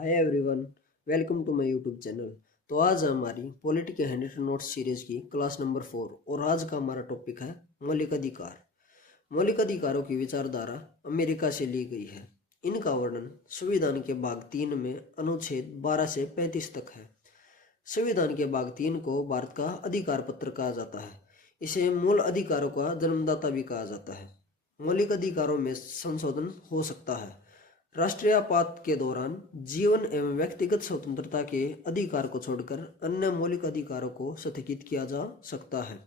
Hi everyone, welcome to my YouTube channel. तो आज हमारी पॉलिटी के हैंडरिटन नोट्स सीरीज की क्लास नंबर 4 और आज का हमारा टॉपिक है मौलिक अधिकार। मौलिक अधिकारों की विचारधारा अमेरिका से ली गई है। इनका वर्णन संविधान के भाग 3 में अनुच्छेद 12 से 35 तक है। संविधान के भाग 3 को भारत का अधिकार पत्र कहा जाता है। इसे मूल अधिकारों का जन्मदाता भी कहा जाता है। मौलिक अधिकारों में संशोधन हो सकता है। राष्ट्रीय आपात के दौरान जीवन एवं व्यक्तिगत स्वतंत्रता के अधिकार को छोड़कर अन्य मौलिक अधिकारों को स्थगित किया जा सकता है।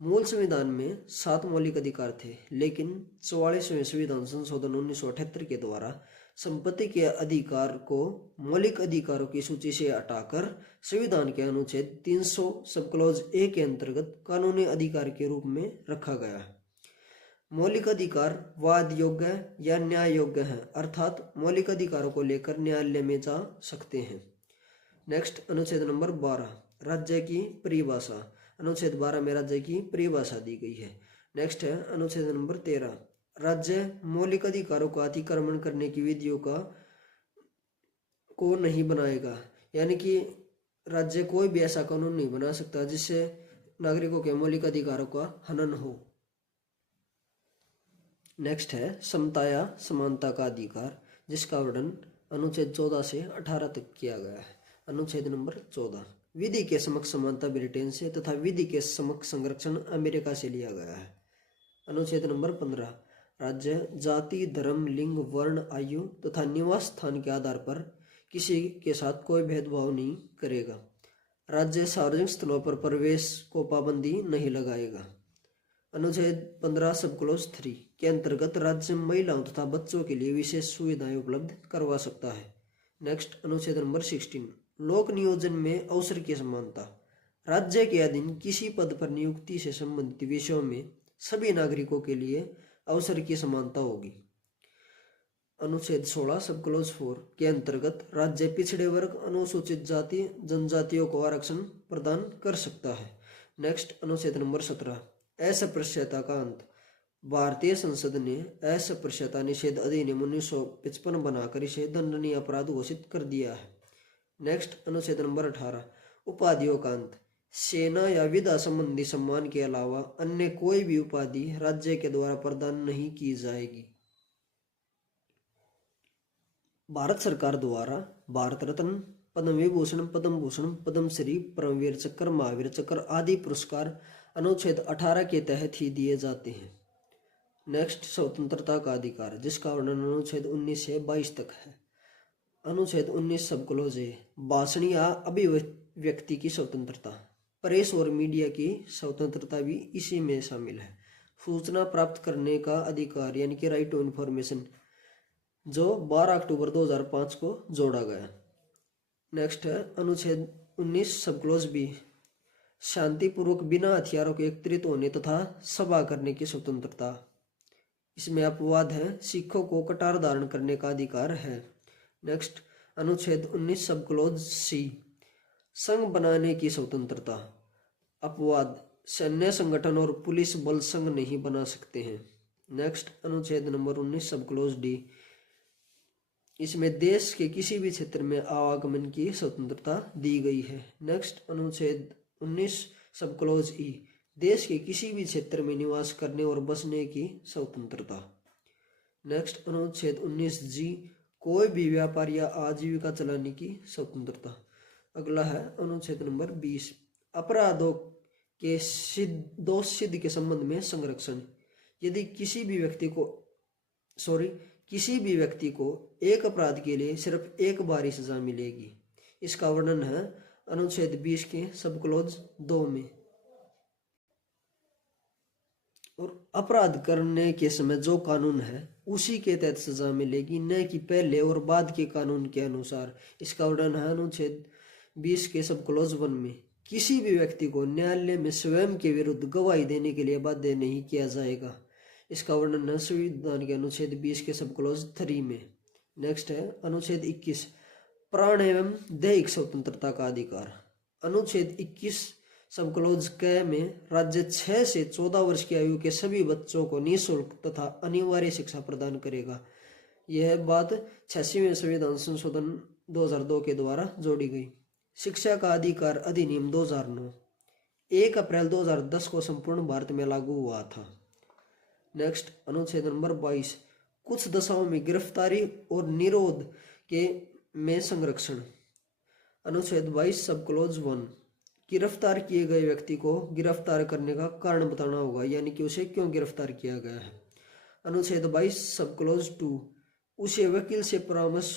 मूल संविधान में 7 मौलिक अधिकार थे, लेकिन 44वें संविधान संशोधन 1978 के द्वारा संपत्ति के अधिकार को मौलिक अधिकारों की सूची से हटाकर संविधान के अनुच्छेद 300 सब क्लॉज ए के अंतर्गत कानूनी अधिकार के रूप में रखा गया है। मौलिक अधिकार वाद योग्य या न्याय योग्य हैं, अर्थात मौलिक अधिकारों को लेकर न्यायालय में जा सकते हैं। नेक्स्ट, अनुच्छेद नंबर 12 राज्य की परिभाषा। अनुच्छेद 12 में राज्य की परिभाषा दी गई है। नेक्स्ट है अनुच्छेद नंबर 13 राज्य मौलिक अधिकारों का अतिक्रमण करने की विधियों को नहीं बनाएगा, यानी कि राज्य कोई भी ऐसा कानून नहीं बना सकता जिससे नागरिकों के मौलिक अधिकारों का हनन हो। नेक्स्ट है समता या समानता का अधिकार, जिसका वर्णन अनुच्छेद 14 से 18 तक किया गया है। अनुच्छेद नंबर 14 विधि के समक्ष समानता ब्रिटेन से तथा विधि के समक्ष संरक्षण अमेरिका से लिया गया है। अनुच्छेद नंबर 15 राज्य जाति, धर्म, लिंग, वर्ण, आयु तथा निवास स्थान के आधार पर किसी के साथ कोई भेदभाव नहीं करेगा। राज्य सार्वजनिक स्थलों पर प्रवेश को पाबंदी नहीं लगाएगा। अनुच्छेद 15 सब क्लॉज 3 के अंतर्गत राज्य महिलाओं तथा बच्चों के लिए विशेष सुविधाएं उपलब्ध करवा सकता है। नेक्स्ट, अनुच्छेद नंबर 16 लोक नियोजन में अवसर की समानता। राज्य के अधीन किसी पद पर नियुक्ति से संबंधित विषयों में सभी नागरिकों के लिए अवसर की समानता होगी। अनुच्छेद 16 सब क्लॉज 4 के अंतर्गत राज्य पिछड़े वर्ग, अनुसूचित जाति, जनजातियों को आरक्षण प्रदान कर सकता है। नेक्स्ट, अनुच्छेद नंबर 17 अस्पृश्यता का अंत। भारतीय संसद ने अस्पृश्यता निषेध अधिनियम 1955 बनाकर इसे दंडनीय अपराध घोषित कर दिया है। नेक्स्ट, अनुच्छेद नंबर 18 उपाधियों का अंत। सेना या विधा संबंधी सम्मान के अलावा अन्य कोई भी उपाधि राज्य के द्वारा प्रदान नहीं की जाएगी। भारत सरकार द्वारा भारत रत्न, पद्म विभूषण, पद्म भूषण, पद्मश्री, परमवीर चक्र, महावीर चक्र आदि पुरस्कार अनुच्छेद 18 के तहत ही दिए जाते हैं। नेक्स्ट, स्वतंत्रता का अधिकार, जिसका वर्णन अनुच्छेद 19 से 22 तक है। अनुच्छेद 19 सब क्लॉज ए भाषण या अभिव्यक्ति की स्वतंत्रता। प्रेस और मीडिया की स्वतंत्रता भी इसी में शामिल है। सूचना प्राप्त करने का अधिकार, यानी कि राइट टू इन्फॉर्मेशन, जो 12 अक्टूबर 2005 को जोड़ा गया। नेक्स्ट है अनुच्छेद 19 सब क्लॉज बी शांतिपूर्वक बिना हथियारों के एकत्रित होने तथा सभा करने की स्वतंत्रता। इसमें अपवाद है, सिखों को कटार धारण करने का अधिकार है। नेक्स्ट, अनुच्छेद 19 सब क्लॉज सी संघ बनाने की स्वतंत्रता। अपवाद, सैन्य संगठन और पुलिस बल संघ नहीं बना सकते हैं। नेक्स्ट, अनुच्छेद नंबर 19 सब क्लॉज डी इसमें देश के किसी भी क्षेत्र में आवागमन की स्वतंत्रता दी गई है। नेक्स्ट, अनुच्छेद 19 सब क्लॉज ई देश के किसी भी क्षेत्र में निवास करने और बसने की स्वतंत्रता। नेक्स्ट, अनुच्छेद 19 जी कोई भी व्यापार या आजीविका चलाने की स्वतंत्रता। अगला है अनुच्छेद नंबर 20 अपराधों के दोष सिद्ध के संबंध में संरक्षण। यदि किसी भी व्यक्ति को एक अपराध के लिए सिर्फ एक बार ही सजा मिलेगी। इसका वर्णन है अनुच्छेद 20 के सब क्लॉज 2 में। और अपराध करने के समय जो कानून है उसी के तहत सजा मिलेगी, न कि पहले और बाद के कानून के अनुसार। इसका वर्णन है अनुच्छेद 20 के सब क्लॉज 1 में। किसी भी व्यक्ति को न्यायालय में स्वयं के विरुद्ध गवाही देने के लिए बाध्य नहीं किया जाएगा। इसका वर्णन है संविधान के अनुच्छेद 20 के सब क्लॉज 3 में। नेक्स्ट है अनुच्छेद 21 प्राण एवं दैहिक स्वतंत्रता का अधिकार। अनुच्छेद 21 सब क्लॉज क में राज्य 6 से 14 वर्ष की आयु के सभी बच्चों को निःशुल्क तथा अनिवार्य शिक्षा प्रदान करेगा। यह बात 86वें संविधान संशोधन 2002 के द्वारा जोड़ी गई। शिक्षा का अधिकार अधिनियम 2009 1 अप्रैल 2010 को संपूर्ण भारत में लागू हुआ था। नेक्स्ट, अनुच्छेद नंबर 22 कुछ दशाओं में गिरफ्तारी और निरोध के में संरक्षण। अनुच्छेद 22 सब क्लोज 1 गिरफ्तार किए गए व्यक्ति को गिरफ्तार करने का कारण बताना होगा, यानी कि उसे क्यों गिरफ्तार किया गया है। अनुच्छेद 22 सब क्लोज 2 उसे वकील से परामर्श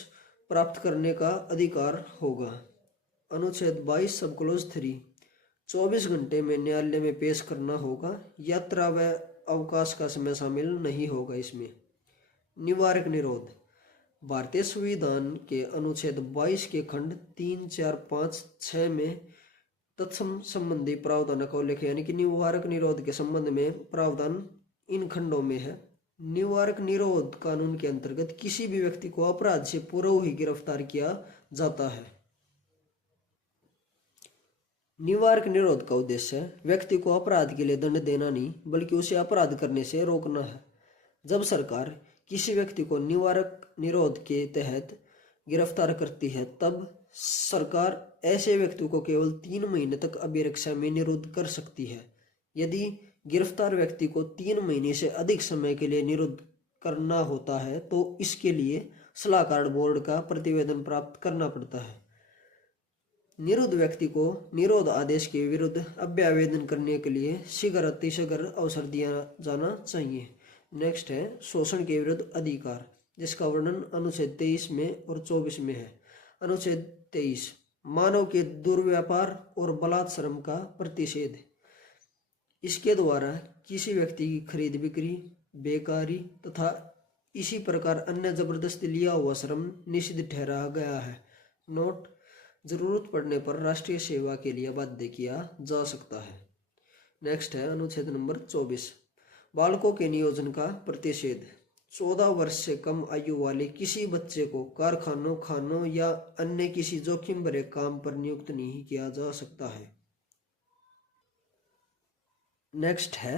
प्राप्त करने का अधिकार होगा। अनुच्छेद 22 सब क्लोज 3 24 घंटे में न्यायालय में पेश करना होगा। यात्रा व अवकाश का समय शामिल नहीं होगा इसमें। निवारक निरोध भारतीय संविधान के अनुच्छेद 22 के खंड 3, 4, 5, 6 में तत्सम संबंधी प्रावधान का उल्लेख है, यानी कि निवारक निरोध के संबंध में प्रावधान इन खंडों में है। निवारक निरोध कानून के अंतर्गत किसी भी व्यक्ति को अपराध से पूर्व ही गिरफ्तार किया जाता है। निवारक निरोध का उद्देश्य व्यक्ति को अपराध के लिए दंड देना नहीं, बल्कि उसे अपराध करने से रोकना है। जब सरकार किसी व्यक्ति को निवारक निरोध के तहत गिरफ्तार करती है, तब सरकार ऐसे व्यक्ति को केवल 3 महीने तक अभिरक्षा में निरुद्ध कर सकती है। यदि गिरफ्तार व्यक्ति को 3 महीने से अधिक समय के लिए निरुद्ध करना होता है तो इसके लिए सलाहकार बोर्ड का प्रतिवेदन प्राप्त करना पड़ता है। निरुद्ध व्यक्ति को निरोध आदेश के विरुद्ध अभ्यावेदन करने के लिए शीघ्र अतिशीघ्र अवसर दिया जाना चाहिए। नेक्स्ट है शोषण के विरुद्ध अधिकार, जिसका वर्णन अनुच्छेद 23 में और 24 में है। अनुच्छेद 23 मानव के दुर्व्यापार और बलात्सर्म का प्रतिषेध। इसके द्वारा किसी व्यक्ति की खरीद बिक्री, बेकारी तथा इसी प्रकार अन्य जबरदस्ती लिया हुआ श्रम निषिद्ध ठहराया गया है। नोट, जरूरत पड़ने पर राष्ट्रीय सेवा के लिए बाध्य किया जा सकता है। नेक्स्ट है अनुच्छेद नंबर 24 बालकों के नियोजन का प्रतिषेध। 14 वर्ष से कम आयु वाले किसी बच्चे को कारखानों, खानों या अन्य किसी जोखिम भरे काम पर नियुक्त नहीं किया जा सकता है। नेक्स्ट है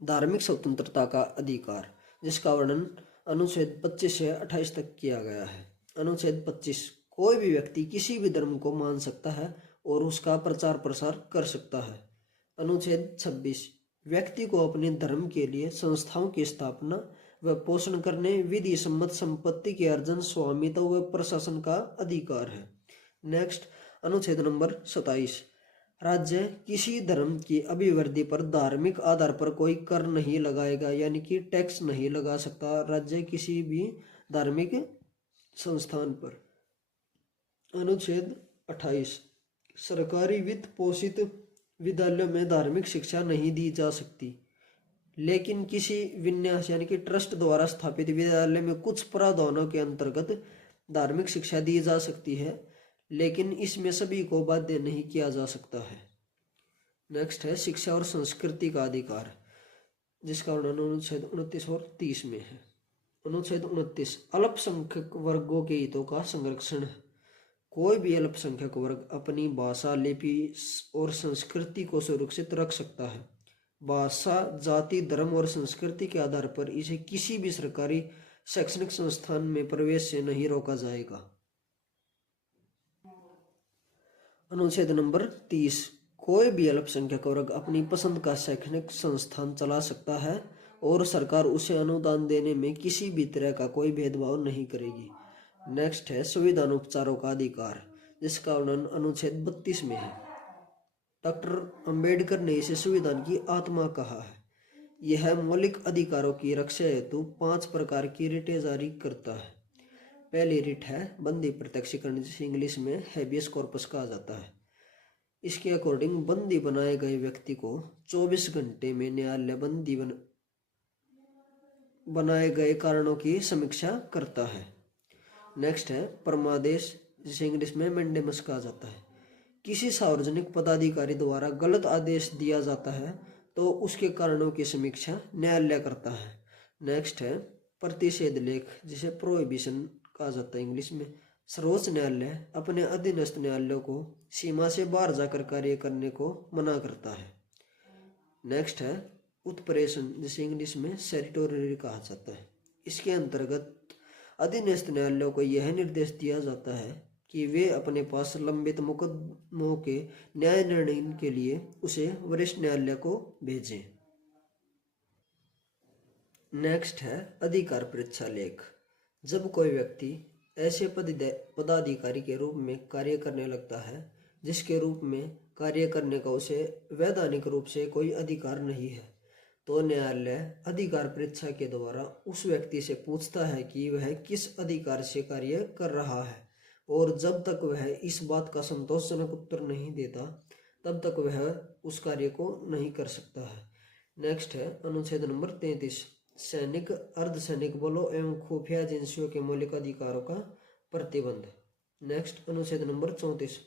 धार्मिक स्वतंत्रता का अधिकार, जिसका वर्णन अनुच्छेद 25 से 28 तक किया गया है। अनुच्छेद 25 कोई भी व्यक्ति किसी भी धर्म को मान सकता है और उसका प्रचार प्रसार कर सकता है। अनुच्छेद 26 व्यक्ति को अपने धर्म के लिए संस्थाओं की स्थापना व पोषण करने, विधि सम्मत संपत्ति के अर्जन, स्वामित्व व प्रशासन का अधिकार है। नेक्स्ट, अनुच्छेद नंबर 27 राज्य किसी धर्म की अभिवृद्धि पर धार्मिक आधार पर कोई कर नहीं लगाएगा, यानी कि टैक्स नहीं लगा सकता राज्य किसी भी धार्मिक संस्थान पर। अनुच्छेद 28 सरकारी वित्त पोषित विद्यालयों में धार्मिक शिक्षा नहीं दी जा सकती, लेकिन किसी विन्यास यानी कि ट्रस्ट द्वारा स्थापित विद्यालय में कुछ प्रावधानों के अंतर्गत धार्मिक शिक्षा दी जा सकती है, लेकिन इसमें सभी को बाध्य नहीं किया जा सकता है। नेक्स्ट है शिक्षा और संस्कृति का अधिकार, जिसका वर्णन अनुच्छेद 29 और 30 में है। अनुच्छेद 29 अल्पसंख्यक वर्गों के हितों का संरक्षण। कोई भी अल्पसंख्यक वर्ग अपनी भाषा, लिपि और संस्कृति को सुरक्षित रख सकता है। भाषा, जाति, धर्म और संस्कृति के आधार पर इसे किसी भी सरकारी शैक्षणिक संस्थान में प्रवेश से नहीं रोका जाएगा। अनुच्छेद नंबर 30 कोई भी अल्पसंख्यक वर्ग अपनी पसंद का शैक्षणिक संस्थान चला सकता है और सरकार उसे अनुदान देने में किसी भी तरह का कोई भेदभाव नहीं करेगी। नेक्स्ट है संविधान उपचारों का अधिकार, जिसका वर्णन अनुच्छेद 32 में है। डॉक्टर अंबेडकर ने इसे संविधान की आत्मा कहा है। यह मौलिक अधिकारों की रक्षा हेतु 5 प्रकार की रिटें जारी करता है। पहली रिट है बंदी प्रत्यक्षीकरण, जिसे इंग्लिश में हैबियस कॉर्पस कहा जाता है। इसके अकॉर्डिंग बंदी बनाए गए व्यक्ति को 24 घंटे में न्यायालय बंदी बनाए गए कारणों की समीक्षा करता है। नेक्स्ट है परमादेश, जिसे इंग्लिश में मैंडेमस कहा जाता है। किसी सार्वजनिक पदाधिकारी द्वारा गलत आदेश दिया जाता है तो उसके कारणों की समीक्षा न्यायालय करता है। नेक्स्ट है प्रतिषेध लेख, जिसे प्रोहिबिशन कहा जाता है इंग्लिश में। सर्वोच्च न्यायालय अपने अधीनस्थ न्यायालयों को सीमा से बाहर जाकर कार्य करने को मना करता है। नेक्स्ट है उत्प्रेषण, जिसे इंग्लिश में टेरिटोरियल कहा जाता है। इसके अंतर्गत अधीनस्थ न्यायालयों को यह निर्देश दिया जाता है कि वे अपने पास लंबित मुकदमों के न्याय निर्णय के लिए उसे वरिष्ठ न्यायालय को भेजें। नेक्स्ट है अधिकार परीक्षा लेख। जब कोई व्यक्ति ऐसे पदाधिकारी के रूप में कार्य करने लगता है जिसके रूप में कार्य करने का उसे वैधानिक रूप से कोई अधिकार नहीं है, तो न्यायालय अधिकार परीक्षा के द्वारा उस व्यक्ति से पूछता है कि वह किस अधिकार से कार्य कर रहा है, और जब तक वह इस बात का संतोषजनक उत्तर नहीं देता तब तक वह उस कार्य को नहीं कर सकता है। नेक्स्ट है अनुच्छेद नंबर 33, सैनिक, अर्धसैनिक बलों एवं खुफिया एजेंसियों के मौलिक अधिकारों का प्रतिबंध। नेक्स्ट अनुच्छेद नंबर 34,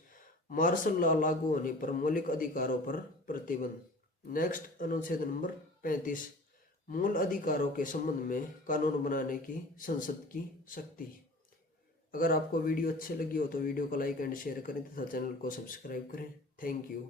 मार्शल लॉ लागू होने पर मौलिक अधिकारों पर प्रतिबंध। नेक्स्ट अनुच्छेद नंबर 35, मूल अधिकारों के संबंध में कानून बनाने की संसद की शक्ति। अगर आपको वीडियो अच्छी लगी हो तो वीडियो को लाइक एंड शेयर करें तथा चैनल को सब्सक्राइब करें। Thank you.